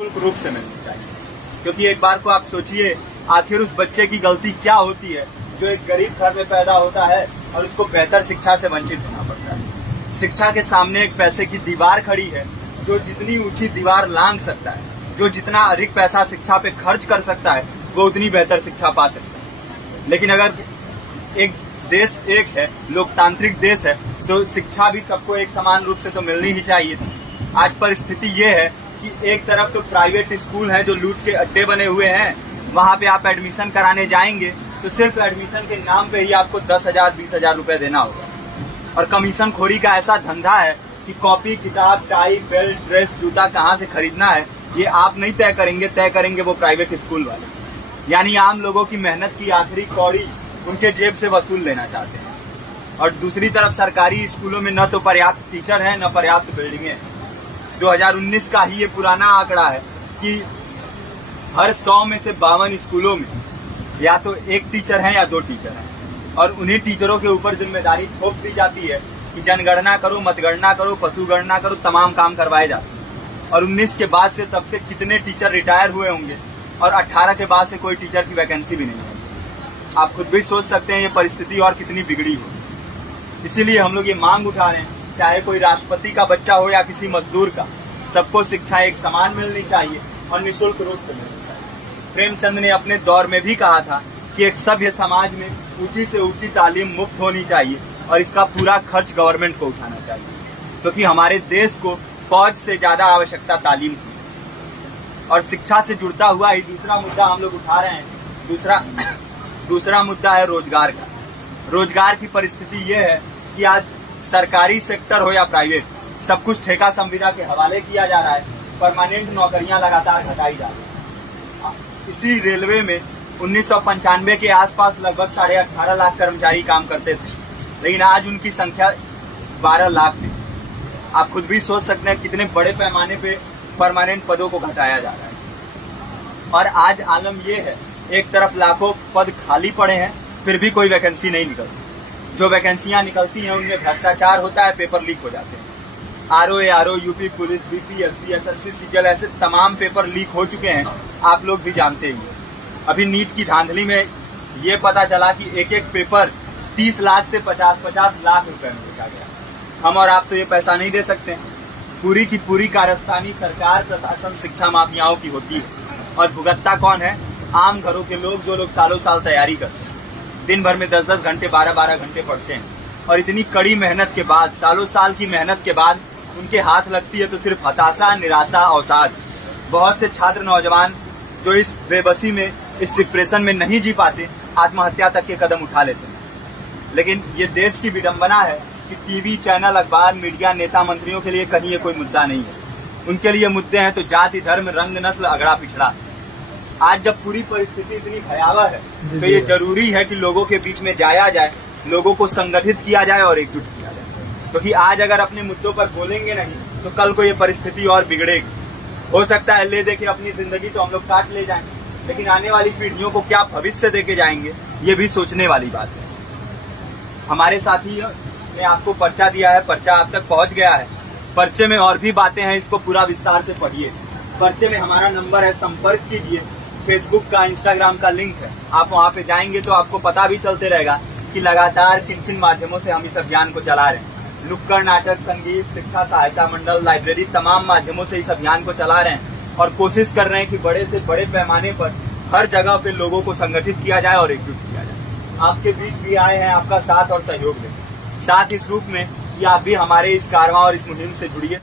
रूप से मिलनी चाहिए। क्योंकि एक बार को आप सोचिए, आखिर उस बच्चे की गलती क्या होती है जो एक गरीब घर में पैदा होता है और उसको बेहतर शिक्षा से वंचित होना पड़ता है। शिक्षा के सामने एक पैसे की दीवार खड़ी है, जो जितनी ऊंची दीवार लांघ सकता है, जो जितना अधिक पैसा शिक्षा पे खर्च कर सकता है, वो उतनी बेहतर शिक्षा पा सकता है। लेकिन अगर एक देश एक है, लोकतांत्रिक देश है, तो शिक्षा भी सबको एक समान रूप से तो मिलनी ही चाहिए। आज परिस्थिति ये है कि एक तरफ तो प्राइवेट स्कूल हैं जो लूट के अड्डे बने हुए हैं, वहां पे आप एडमिशन कराने जाएंगे तो सिर्फ एडमिशन के नाम पे ही आपको 10,000 20,000 रुपए देना होगा। और कमीशन खोरी का ऐसा धंधा है कि कॉपी, किताब, टाई, बेल्ट, ड्रेस, जूता कहाँ से खरीदना है ये आप नहीं तय करेंगे वो प्राइवेट स्कूल वाले। यानी आम लोगों की मेहनत की आखिरी कौड़ी उनके जेब से वसूल लेना चाहते हैं। और दूसरी तरफ सरकारी स्कूलों में न तो पर्याप्त टीचर हैं, न पर्याप्त बिल्डिंगें हैं। 2019 का ही ये पुराना आंकड़ा है कि हर 100 में से 52 स्कूलों में या तो एक टीचर है या 2 टीचर हैं। और उन्हीं टीचरों के ऊपर जिम्मेदारी थोप दी जाती है कि जनगणना करो, मतगणना करो, पशुगणना करो, तमाम काम करवाए जाते हैं। और 19 के बाद से तब से कितने टीचर रिटायर हुए होंगे और 18 के बाद से कोई टीचर की वैकेंसी भी नहीं है। आप खुद भी सोच सकते हैं ये परिस्थिति और कितनी बिगड़ी हो। इसीलिए हम लोग ये मांग उठा रहे हैं, चाहे कोई राष्ट्रपति का बच्चा हो या किसी मजदूर का, सबको शिक्षा एक समान मिलनी चाहिए और निःशुल्क रूप से मिलनी चाहिए। प्रेमचंद ने अपने दौर में भी कहा था कि एक सभ्य समाज में ऊंची से ऊंची तालीम मुफ्त होनी चाहिए और इसका पूरा खर्च गवर्नमेंट को उठाना चाहिए, क्योंकि हमारे देश को फौज से ज्यादा आवश्यकता तालीम की। और शिक्षा से जुड़ता हुआ ही दूसरा मुद्दा हम लोग उठा रहे हैं। दूसरा मुद्दा है रोजगार का। रोजगार की परिस्थिति ये है कि आज सरकारी सेक्टर हो या प्राइवेट, सब कुछ ठेका संविदा के हवाले किया जा रहा है। परमानेंट नौकरियां लगातार घटाई जा रही है। इसी रेलवे में 1995 के आसपास लगभग 18.5 लाख कर्मचारी काम करते थे, लेकिन आज उनकी संख्या 12 लाख थी। आप खुद भी सोच सकते हैं कितने बड़े पैमाने पे परमानेंट पदों को घटाया जा रहा है। और आज आलम ये है, एक तरफ लाखों पद खाली पड़े हैं, फिर भी कोई वैकेंसी नहीं निकलती। जो वैकेंसियां निकलती हैं उनमें भ्रष्टाचार होता है, पेपर लीक हो जाते हैं। RO, UP police, BPSC, SSC, CGL, ऐसे तमाम पेपर लीक हो चुके हैं, आप लोग भी जानते ही हैं। अभी नीट की धांधली में ये पता चला कि एक एक पेपर 30 लाख से 50-50 लाख रुपए में बेचा गया। हम और आप तो ये पैसा नहीं दे सकते। पूरी की पूरी कारस्तानी सरकार, प्रशासन, शिक्षा माफियाओं की होती है। और भुगतता कौन है? आम घरों के लोग, जो लोग सालों साल तैयारी करते हैं, दिन भर में 10-10 घंटे, 12-12 घंटे पढ़ते हैं। और इतनी कड़ी मेहनत के बाद, सालों साल की मेहनत के बाद उनके हाथ लगती है तो सिर्फ हताशा, निराशा, अवसाद। बहुत से छात्र नौजवान जो इस बेबसी में, इस डिप्रेशन में नहीं जी पाते, आत्महत्या तक के कदम उठा लेते हैं। लेकिन ये देश की विडंबना है कि टीवी चैनल, अखबार, मीडिया, नेता, मंत्रियों के लिए कहीं ये कोई मुद्दा नहीं है। उनके लिए मुद्दे हैं तो जाति, धर्म, रंग, नस्ल, अगड़ा पिछड़ा। आज जब पूरी परिस्थिति इतनी भयावह है तो ये जरूरी है कि लोगों के बीच में जाया जाए, लोगों को संगठित किया जाए और एकजुट किया जाए। क्योंकि आज अगर अपने मुद्दों पर बोलेंगे नहीं तो कल को ये परिस्थिति और बिगड़ेगी। हो सकता है ले देके अपनी जिंदगी तो हम लोग काट ले जाएंगे, लेकिन आने वाली पीढ़ियों को क्या भविष्य देके जाएंगे, ये भी सोचने वाली बात है। हमारे साथी ने आपको पर्चा दिया है, पर्चा आप तक पहुंच गया है। पर्चे में और भी बातें हैं, इसको पूरा विस्तार से पढ़िए। पर्चे में हमारा नंबर है, संपर्क कीजिए। फेसबुक का, इंस्टाग्राम का लिंक है, आप वहाँ पे जाएंगे तो आपको पता भी चलते रहेगा कि लगातार किन किन माध्यमों से हम इस अभियान को चला रहे हैं। नुक्कड़ नाटक, संगीत, शिक्षा सहायता मंडल, लाइब्रेरी, तमाम माध्यमों से इस अभियान को चला रहे हैं और कोशिश कर रहे हैं कि बड़े से बड़े पैमाने पर हर जगह पे लोगों को संगठित किया जाए और एकजुट किया जाए। आपके बीच भी आए हैं आपका साथ और सहयोग दें। साथ इस रूप में कि आप भी हमारे इस कारवां और इस मुहिम से जुड़िए।